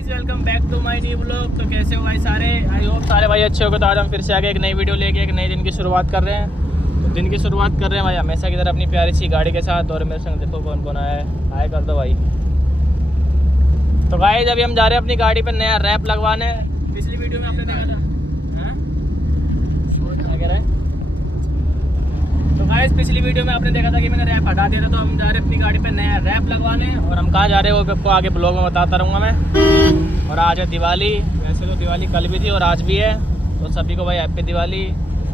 Guys, welcome back to my new blog. तो कैसे हो भाई सारे? आई होप सारे भाई अच्छे हो गए। तो आज हम फिर से आगे एक नई वीडियो लेके एक नए दिन की शुरुआत कर रहे हैं। तो दिन की शुरुआत कर रहे हैं भाई हमेशा की तरह अपनी प्यारी सी गाड़ी के साथ। और मेरे संग देखो कौन कौन आया है, हाय कर दो भाई। तो गाइस अभी हम जा रहे हैं अपनी गाड़ी पर नया रैप लगवाने। पिछली वीडियो में आपने देखा था क्या कह रहा है? तो गाइस पिछली वीडियो में आपने देखा था कि मैंने रैप हटा दिया था। तो हम जा रहे हैं अपनी गाड़ी पे नया रैप लगवाने। और हम कहाँ जा रहे हैं वो आपको आगे ब्लॉग में बताता रहूँगा मैं। और आज है दिवाली। वैसे तो दिवाली कल भी थी और आज भी है। तो सभी को भाई हैप्पी दिवाली।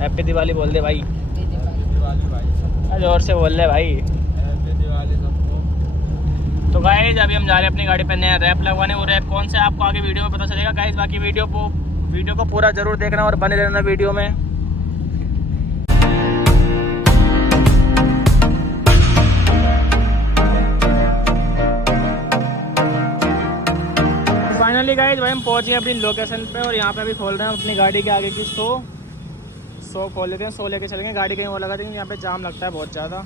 हैप्पी दिवाली बोल दे भाई। दिवाली भाई, जोर से बोल दे भाई। हैप्पी दिवाली सबको। तो गाइस अभी हम जा रहे हैं अपनी गाड़ी पे नया रैप लगवाने। वो रैप कौन सा है आपको आगे वीडियो में पता चलेगा गाइस। बाकी वीडियो को पूरा ज़रूर देखना और बने रहना वीडियो में। फाइनली गाइस भाई हम पहुंच गए अपनी लोकेशन पे। और यहाँ पे अभी खोल रहे हैं अपनी गाड़ी के आगे की सो खोल लेते हैं। सो लेके चलेंगे गाड़ी कहीं वो लगा देंगे। यहाँ पे जाम लगता है बहुत ज़्यादा।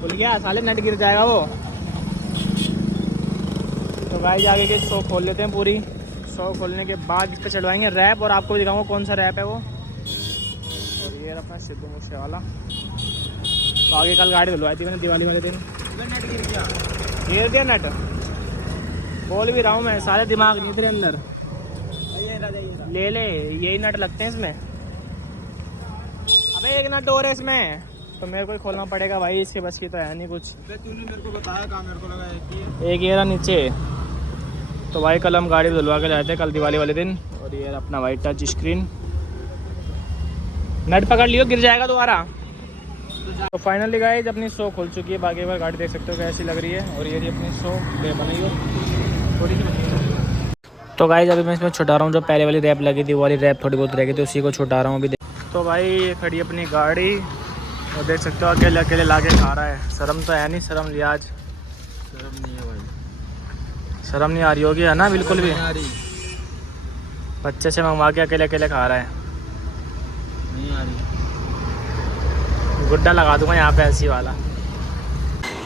खुल गया साले, नेट गिर जाएगा वो। तो गाइस आगे की सो खोल लेते हैं पूरी। सो खोलने के बाद इस पर चलवाएंगे रैप। और आपको दिखाऊंगा कौन सा रैप है वो। और ये अपना सिद्धू मूसे वाला। तो आगे कल गाड़ी धुलवाई थी मैंने दिवाली वाले दिन। नेट गिर गया। गिर दिया नेट। बोल भी रहा हूँ मैं, सारे दिमाग नहीं तेरे अंदर। ले यही नट लगते हैं इसमें। अबे एक नट और है इसमें, तो मेरे को ही खोलना पड़ेगा भाई। इसके बस की तो है नहीं कुछ। तूने मेरे को बताया कहाँ, मेरे को लगा एक ये रहा नीचे। तो भाई कल हम गाड़ी धुलवा के जाते हैं कल दिवाली वाले दिन। और ये रहा अपना वाइट टच स्क्रीन। नट पकड़ लियो, गिर जाएगा दोबारा। तो फाइनली गाइस अपनी शो खुल चुकी है। बाकी बार गाड़ी देख सकते हो कैसी लग रही है। और ये रही अपनी शो बनाई हो थोड़ी सी बनी है। तो गाइस अभी मैं इसमें छुटा रहा हूँ। जो पहले वाली रैप लगी थी वो वाली रैप थोड़ी बहुत रह गई थी, उसी को छुटा रहा हूँ अभी। तो भाई ये खड़ी अपनी गाड़ी और देख सकते हो अकेले अकेले ला के खा रहा है। शर्म तो है नहीं, शर्म लिया आज। शर्म नहीं है भाई, शर्म नहीं आ रही होगी है ना बिल्कुल भी। नहीं आ रही, बच्चे से मंगवा के अकेले अकेले खा रहा है। नहीं आ रही। गुड्डा लगा दूंगा यहाँ पे ऐसी वाला।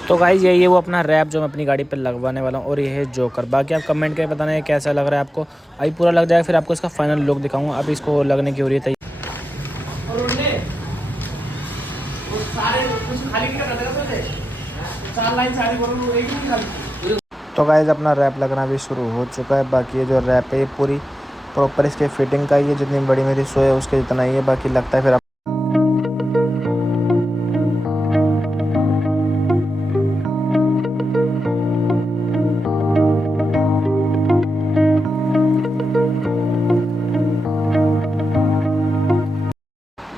तो गाइस यही है वो अपना रैप जो मैं अपनी गाड़ी पे लगवाने वाला हूँ। और ये है जोकर। बाकी आप कमेंट करके बताना है कैसा लग रहा है आपको। अभी पूरा लग जाएगा फिर आपको इसका फाइनल लुक दिखाऊंगा। अब इसको लगने की हो रही है तैयारी। तो गाइस अपना रैप लगना भी शुरू हो चुका है। बाकी ये जो रैप है ये पूरी प्रॉपर इसके फिटिंग का ही है। जितनी बड़ी मेरी शो है उसके जितना ही है। बाकी लगता है फिर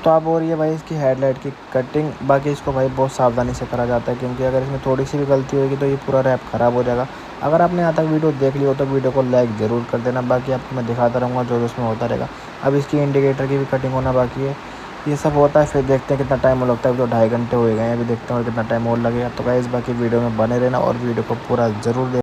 तो अब हो रही है भाई इसकी हेडलाइट की कटिंग। बाकी इसको भाई बहुत सावधानी से करा जाता है, क्योंकि अगर इसमें थोड़ी सी भी गलती होगी तो ये पूरा रैप ख़राब हो जाएगा। अगर आपने यहाँ तक वीडियो देख ली हो तो वीडियो को लाइक ज़रूर कर देना। बाकी आपको मैं दिखाता रहूँगा जो उसमें होता रहेगा। अब इसकी इंडिकेटर की भी कटिंग होना बाकी है। ये सब होता है, फिर देखते हैं कितना टाइम और लगता है। तो 2.5 घंटे हो गए हैं, अभी देखते हैं और कितना टाइम और लगेगा। तो गाइस बाकी वीडियो में बने रहना और वीडियो को पूरा ज़रूर देना।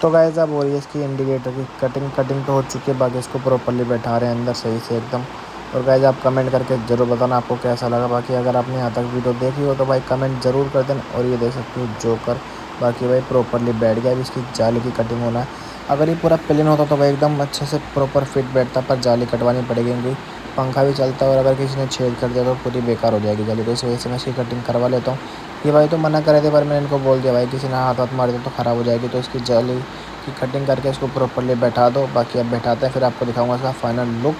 तो गाइस अब हो रही है इसकी इंडिकेटर की कटिंग तो हो चुकी है। बाकी इसको प्रॉपर्ली बैठा रहे हैं अंदर सही से एकदम। और गाइस आप कमेंट करके ज़रूर बताना आपको कैसा लगा। बाकी अगर आपने यहाँ तक वीडियो देखी हो तो भाई कमेंट ज़रूर कर देना। और ये देख सकते हो जोकर बाकी भाई प्रॉपर्ली बैठ गया। अभी इसकी जाली की कटिंग होना है। अगर ये पूरा प्लेन होता तो भाई एकदम अच्छे से प्रॉपर फिट बैठता, पर जाली कटवानी पड़ेगी क्योंकि पंखा भी चलता है। और अगर किसी ने छेद कर दिया तो पूरी बेकार हो जाएगी जाली। तो इस वजह से मैं इसकी कटिंग करवा लेता हूँ। ये भाई तो मना करे थे, पर मैंने इनको बोल दिया भाई किसी ने हाथ मार दिया तो ख़राब हो जाएगी। तो इसकी जाली की कटिंग करके इसको प्रॉपर्ली बैठा दो। बाकी अब बैठाते हैं, फिर आपको दिखाऊंगा इसका फाइनल लुक।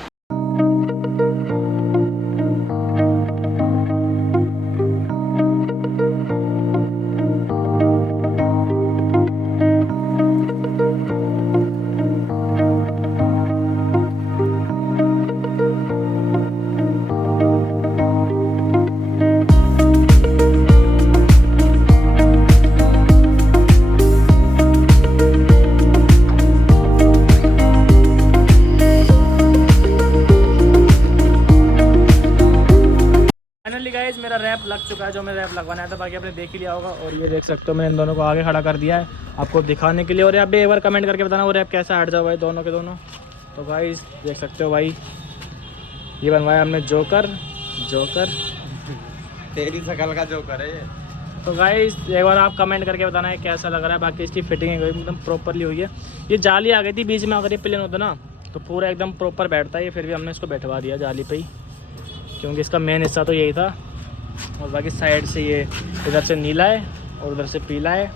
मेरा रैप लग चुका है, जो मैं रैप लगवाना था, बाकी आपने देख ही लिया होगा। और ये देख सकते हो मैंने इन दोनों को आगे खड़ा कर दिया है आपको दिखाने के लिए। और आप भी एक बार कमेंट करके बताना वो रैप कैसा हट जाओ भाई दोनों के दोनों। तो भाई देख सकते हो भाई, ये बनवाया हमने जोकर। तेरी शकल का जोकर है ये। तो गाइस एक बार आप कमेंट करके बताना है कैसा लग रहा है। बाकी इसकी फिटिंग एकदम प्रॉपरली हुई है। ये जाली आ गई थी बीच में, अगर ये प्लेन होता ना तो पूरा एकदम प्रॉपर बैठता है ये, फिर भी हमने इसको बैठवा दिया जाली पे ही, क्योंकि इसका मेन हिस्सा तो यही था। और बाकी साइड से ये इधर से नीला है और उधर से पीला है,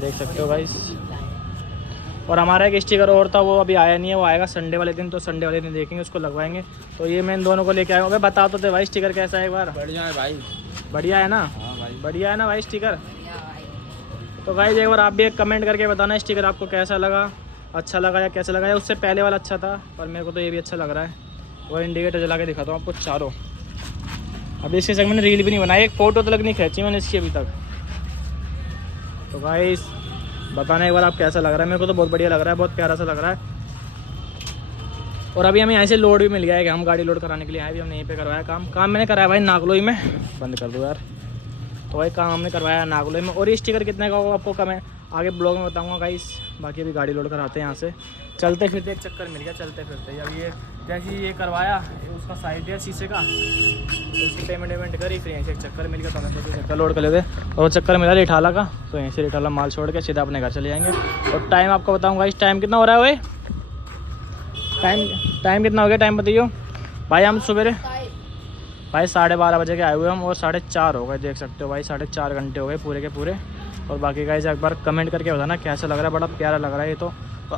देख सकते हो गाइस। और हमारा एक स्टिकर और था, वो अभी आया नहीं है, वो आएगा संडे वाले दिन। तो संडे वाले दिन देखेंगे, उसको लगवाएंगे। तो ये मैं इन दोनों को लेके आया हूँ। बता तो थे भाई स्टिकर कैसा है एक बार। बढ़िया है भाई। बढ़िया है ना? हाँ भाई, बढ़िया है ना भाई स्टिकर? तो गाइस एक बार आप भी एक कमेंट करके बताना स्टिकर आपको कैसा लगा, अच्छा लगा या कैसा लगा, या उससे पहले वाला अच्छा था, पर मेरे को तो ये भी अच्छा लग रहा है। और इंडिकेटर जला के दिखाता हूँ आपको चारों। अभी इसके संग मैंने रील भी नहीं बनाई, एक फ़ोटो तक नहीं खींची मैंने इसकी अभी तक। तो गाइस बताना एक बार आप कैसा लग रहा है। मेरे को तो बहुत बढ़िया लग रहा है, बहुत प्यारा सा लग रहा है। और अभी हमें यहाँ से लोड भी मिल गया है कि हम गाड़ी लोड कराने के लिए आए भी, हमने यहीं पे करवाया काम मैंने कराया भाई नागलोई में। बंद कर दो यार। तो भाई काम हमने करवाया नागलोई में। और ये स्टिकर कितने का होगा आपको कमेंट आगे ब्लॉग में बताऊंगा गाइस। बाकी अभी गाड़ी लोड कराते हैं यहाँ से, चलते फिरते एक चक्कर मिल गया चलते फिरते। अब ये जैसे ये करवाया, उसका साइज दिया शीशे का, तो उसकी पेमेंट करी, फिर यहीं से एक चक्कर मिल गया तो हमें तो चक्कर लोड कर लेते। और वो चक्कर मिला रिठाला का, तो यहीं से रिठाला माल छोड़ के सीधा अपने घर चले जाएंगे। और टाइम आपको बताऊँगा इस टाइम कितना हो रहा है भाई, टाइम कितना हो गया, टाइम बताइए भाई। हम सवेरे भाई 12:30 बजे के आए हुए हम, और 4:30 हो गए, देख सकते हो भाई 4.5 घंटे हो गए पूरे के पूरे। और बाकी गाइस एक बार कमेंट करके बताना कैसा लग रहा है, बड़ा प्यारा लग रहा है ये तो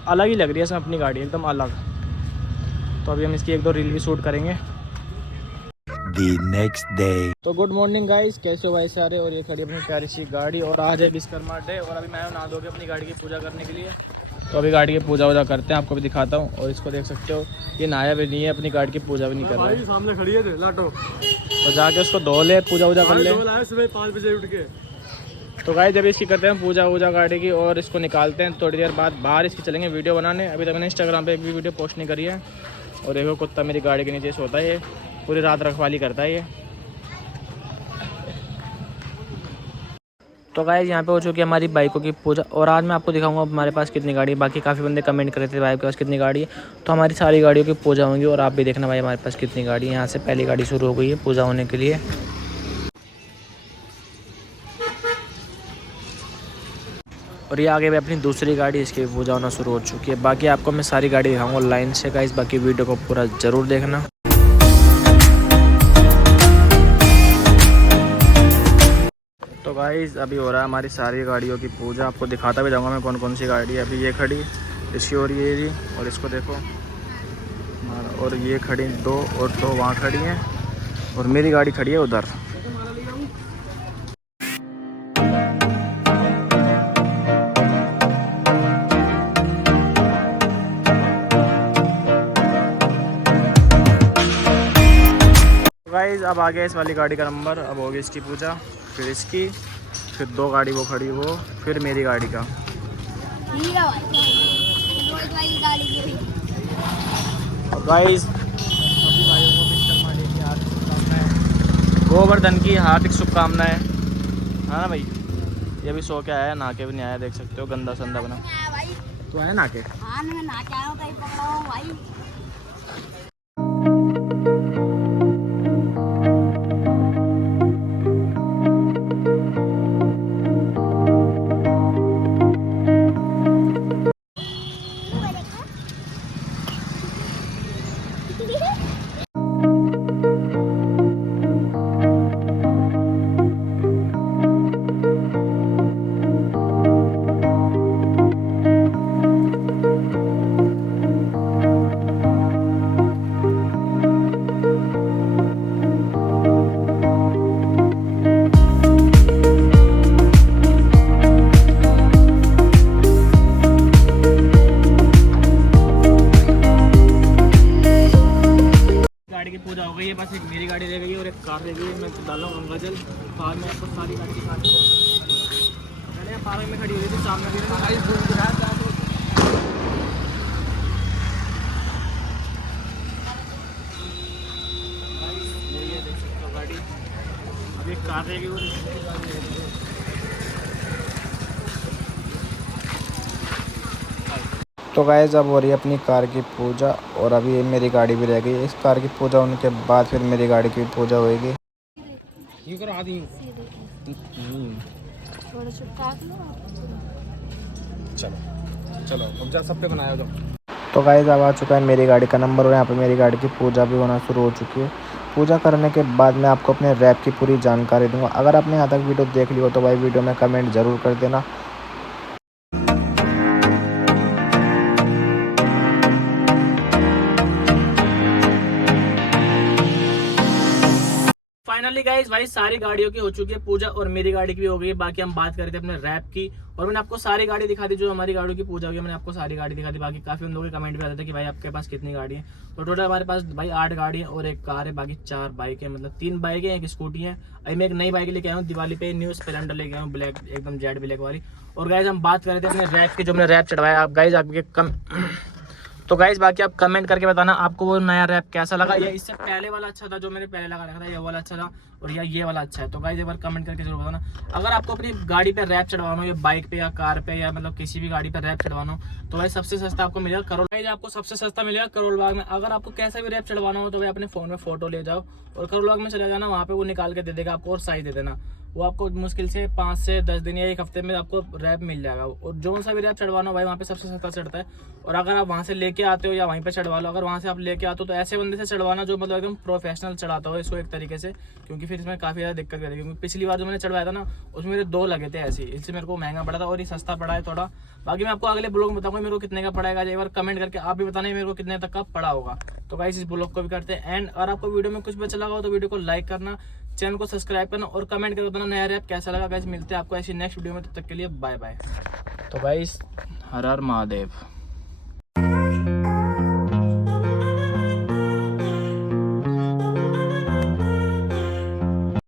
अलग ही लग रही है इसमें अपनी गाड़ी एकदम अलग। तो अभी हम इसकी 1-2 रील भी शूट करेंगे। The next day. तो गुड मॉर्निंग गाइस, कैसे हो भाई सारे। और ये खड़ी अपनी प्यारी सी गाड़ी, और आज है विश्वकर्मा डे। और अभी मैं नहा धो के अपनी गाड़ी की पूजा करने के लिए, तो अभी गाड़ी की पूजा वूजा करते हैं, आपको भी दिखाता हूँ। और इसको देख सकते हो ये नहाया भी नहीं है, अपनी गाड़ी की पूजा भी नहीं कर रहा है। सामने खड़ी है लाटो, तो जाके उसको धो ले, पूजा वूजा कर ले। सुबह 5 बजे उठ के। तो गाइस जब इसकी करते हैं पूजा वूजा गाड़ी की, और इसको निकालते हैं। थोड़ी देर बाद बाहर इसकी चलेंगे वीडियो बनाने। अभी तक मैंने इंस्टाग्राम पे एक भी वीडियो पोस्ट नहीं करी है। और देखो कुत्ता मेरी गाड़ी के नीचे सोता है, ये पूरी रात रखवाली करता है ये। तो गाइस यहाँ पे हो चुकी है हमारी बाइकों की पूजा। और आज मैं आपको दिखाऊंगा हमारे पास कितनी गाड़ी है। बाकी काफ़ी बंदे कमेंट कर रहे थे भाई आपके पास कितनी गाड़ी है, तो हमारी सारी गाड़ियों की पूजा होंगी। और आप भी देखना भाई हमारे पास कितनी गाड़ी है। यहाँ से पहली गाड़ी शुरू हो गई है पूजा होने के लिए। और ये आगे भी अपनी दूसरी गाड़ी, इसकी भी पूजा होना शुरू हो चुकी है। बाकी आपको मैं सारी गाड़ी दिखाऊंगा लाइन से गाइस, बाकी वीडियो को पूरा ज़रूर देखना। तो गाइस अभी हो रहा है हमारी सारी गाड़ियों की पूजा, आपको दिखाता भी जाऊंगा मैं कौन कौन सी गाड़ी है। अभी ये खड़ी, इसकी और ये जी, और इसको देखो, और ये खड़ी 2 और 2 वहाँ खड़ी हैं, और मेरी गाड़ी खड़ी है उधर। गाइस अब आ गया इस वाली गाड़ी का नंबर, अब होगी इसकी पूजा, फिर इसकी, फिर 2 गाड़ी वो खड़ी वो, फिर मेरी गाड़ी का। और गाइस सभी भाइयों को विश्वकर्मा डे की हार्दिक शुभकामनाएं, गोवर्धन की हार्दिक शुभकामनाएं। हाँ ना भाई, ये भी सो के आया, नहा के भी नहीं आया, देख सकते हो गंदा संदा बना। तो आया नहा के? हाँ मैं नहा के आया हूँ, कहीं पकड़ा हूँ भाई। गाड़ी की पूजा हो गई है, बस एक मेरी गाड़ी रह गई है और एक कार रह गई है। मैं डाल रहा हूँ गंगा जल, बाद में आपको सारी गाड़ी दिखानी है। मैंने यहाँ पार्क में खड़ी हुई थी सामने भी देख सकते हो गाड़ी। तो गाइस अब हो रही है अपनी कार की पूजा और अभी ये मेरी गाड़ी भी रह गई है। इस कार की पूजा होने के बाद फिर मेरी गाड़ी की पूजा होएगी। यूं करो आदि थोड़ा छुटका लो। चलो चलो अब जा सब पे बनाया तो गाइस अब आ चुका है मेरी गाड़ी का नंबर और यहाँ पे मेरी गाड़ी की पूजा भी होना शुरू हो चुकी है। पूजा करने के बाद मैं आपको अपने रैप की पूरी जानकारी दूंगा। अगर आपने यहाँ तक वीडियो देख ली हो तो भाई वीडियो में कमेंट ज़रूर कर देना। फाइनली गाइस भाई सारी गाड़ियों की हो चुकी है पूजा और मेरी गाड़ी की भी हो गई है। बाकी हम बात कर रहे थे अपने रैप की और मैंने आपको सारी गाड़ी दिखा दी जो हमारी गाड़ियों की पूजा हुई है। मैंने आपको सारी गाड़ी दिखा दी। बाकी काफी उन लोगों के कमेंट भी आते थे कि भाई आपके पास कितनी गाड़ी है। तो टोटल हमारे पास भाई 8 गाड़ी है और एक कार है। बाकी 4 बाइक है, मतलब 3 बाइक है, एक स्कूटी है। अभी मैं एक नई बाइक लेके आया हूँ दिवाली पे, न्यू स्प्लेंडर लेके आया हूँ ब्लैक, एकदम जेड ब्लैक वाली। और गाइज हम बात कर रहे थे अपने रैप की जो मैंने रैप चढ़वाया। आप गाइज आपके कम तो गाइज बाकी आप कमेंट करके बताना आपको वो नया रैप कैसा लगा, या इससे पहले वाला अच्छा था जो मैंने पहले लगा रखा था, ये वाला अच्छा था और या ये वाला अच्छा है। तो गाइज एक बार कमेंट करके जरूर बताना। अगर आपको अपनी गाड़ी पे रैप चढ़वाना हो या बाइक पे या कार पे या मतलब किसी भी गाड़ी पे रैप चढ़वाना हो तो भाई सबसे सस्ता आपको मिलेगा करोल। गाइज आपको सबसे सस्ता मिलेगा करोल बाग में। अगर आपको कैसा भी रैप चढ़वाना हो तो भाई अपने फोन में फोटो ले जाओ और करोल बाग में चले जाना, वहाँ पे वो निकाल के दे देगा आपको और साइज दे देना। वो आपको मुश्किल से 5 से 10 दिन या 1 हफ्ते में आपको रैप मिल जाएगा। और जो सा भी रैप चढ़वाना हो भाई वहाँ पे सबसे सस्ता चढ़ता है। और अगर आप वहाँ से लेके आते हो या वहीं पे चढ़वा लो, अगर वहाँ से आप लेके आते हो तो ऐसे बंदे से चढ़वाना जो मतलब एकदम प्रोफेशनल चढ़ाता हो इसको एक तरीके से, क्योंकि फिर इसमें काफ़ी ज़्यादा दिक्कत रहती है। क्योंकि पिछली बार जो मैंने चढ़वाया था ना उसमें मेरे 2 लगे थे ऐसे, इससे मेरे को महंगा पड़ा था और ये सस्ता पड़ा है थोड़ा। बाकी मैं आपको अगले ब्लॉग में बताऊंगा मेरे को कितने का पड़ेगा। एक बार कमेंट करके आप भी बताना मेरे को कितने तक का पड़ा होगा। तो गाइस इस ब्लॉग को भी करते हैं एंड। अगर आपको वीडियो में कुछ भी अच्छा लगा हो तो वीडियो को लाइक करना, चैनल को सब्सक्राइब करना और कमेंट करके बताना नया रैप कैसा लगा। गाइस मिलते हैं आपको ऐसी नेक्स्ट वीडियो में, तब तक के लिए बाय बाय। तो गाइस हर हर महादेव।